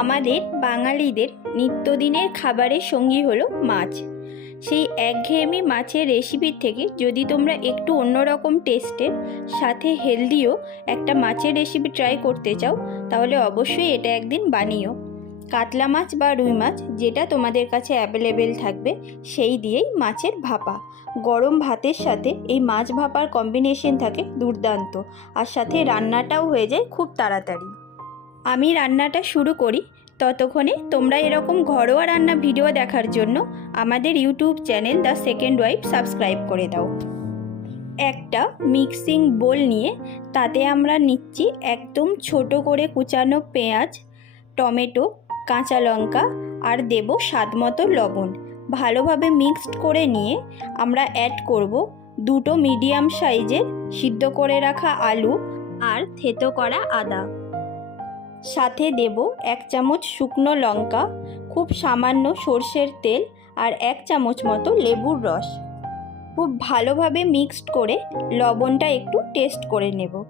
আমাদের বাঙালিদের নিত্যদিনের খাবারের সঙ্গী হলো মাছ। সেই একঘেয়েমি মাছের রেসিপির থেকে যদি তোমরা একটু অন্যরকম টেস্টের সাথে হেলদিও একটা মাছের রেসিপি ট্রাই করতে চাও, তাহলে অবশ্যই এটা একদিন বানিও। কাতলা মাছ বা রুই মাছ যেটা তোমাদের কাছে অ্যাভেলেবেল থাকবে, সেই দিয়েই মাছের ভাপা। গরম ভাতের সাথে এই মাছ ভাপার কম্বিনেশন থাকে দুর্দান্ত। আর সাথে রান্নাটাও হয়ে যায় খুব তাড়াতাড়ি। আমি রান্নাটা শুরু করি ততক্ষণে তোমরা এরকম ঘরোয়া রান্না ভিডিও দেখার জন্য আমাদের YouTube channel the second wife subscribe করে দাও। একটা মিক্সিং বোল নিয়ে তাতে আমরা নিচ্ছি একদম ছোট করে কুচানো পেঁয়াজ, টমেটো, কাঁচা লঙ্কা আর দেব স্বাদ মতো লবণ। ভালোভাবে মিক্সড করে নিয়ে আমরা অ্যাড করব দুটো মিডিয়াম সাইজের সিদ্ধ করে রাখা আলু আর থেতো করা আদা। সাথে দেব এক চামচ শুকনো লঙ্কা, খুব সামান্য সর্ষের তেল আর এক চামচ মতো লেবুর রস। খুব ভালোভাবে মিক্সড করে লবণটা একটু টেস্ট করে নেব।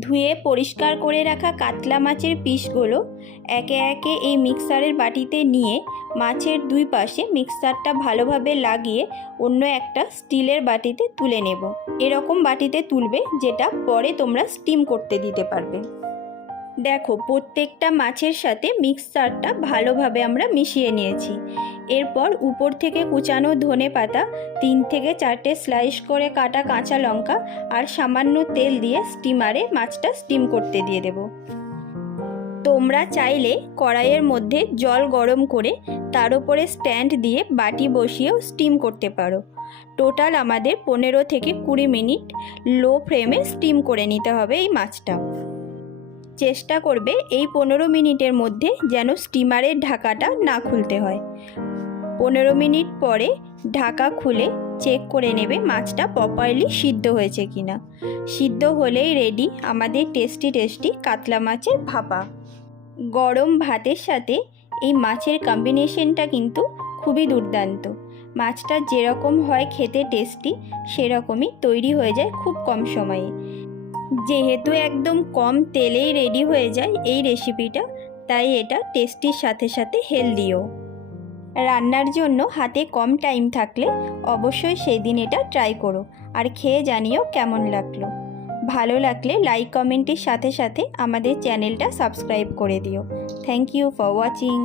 ধুয়ে পরিষ্কার করে রাখা কাতলা মাছের পিসগুলো একে একে এই মিক্সারের বাটিতে নিয়ে মাছের দুই পাশে মিক্সারটা ভালোভাবে লাগিয়ে অন্য একটা স্টিলের বাটিতে তুলে নেব। এরকম বাটিতে তুলবে যেটা পরে তোমরা স্টিম করতে দিতে পারবে। দেখো, প্রত্যেকটা মাছের সাথে মিক্সচারটা ভালোভাবে আমরা মিশিয়ে নিয়েছি। এরপর উপর থেকে কুচানো ধনে পাতা, তিন থেকে চারটে স্লাইস করে কাটা কাঁচা লঙ্কা আর সামান্য তেল দিয়ে স্টিমারে মাছটা স্টিম করতে দিয়ে দেব। তোমরা চাইলে কড়াইয়ের মধ্যে জল গরম করে তার উপরে স্ট্যান্ড দিয়ে বাটি বসিয়েও স্টিম করতে পারো। টোটাল আমাদের পনেরো থেকে কুড়ি মিনিট লো ফ্লেমে স্টিম করে নিতে হবে এই মাছটা। চেষ্টা করবে এই পনেরো মিনিটের মধ্যে যেন স্টিমারের ঢাকাটা না খুলতে হয়। পনেরো মিনিট পরে ঢাকা খুলে চেক করে নেবে মাছটা প্রপারলি সিদ্ধ হয়েছে কিনা। সিদ্ধ হলেই রেডি আমাদের টেস্টি টেস্টি কাতলা মাছের ভাপা। গরম ভাতের সাথে এই মাছের কম্বিনেশনটা কিন্তু খুবই দুর্দান্ত। মাছটা যেরকম হয় খেতে টেস্টি সেরকমই তৈরি হয়ে যায় খুব কম সময়ে। যেহেতু একদম কম তেলেই রেডি হয়ে যায় এই রেসিপিটা তাই এটা টেস্টির সাথে সাথে হেলদিও রান্নার জন্য হাতে কম টাইম থাকলে অবশ্যই সেই দিন এটা ট্রাই করো আর খেয়ে জানিও কেমন লাগল। ভালো লাগলে লাইক কমেন্টের সাথে সাথে আমাদের চ্যানেলটা সাবস্ক্রাইব করে দিও। Thank you for watching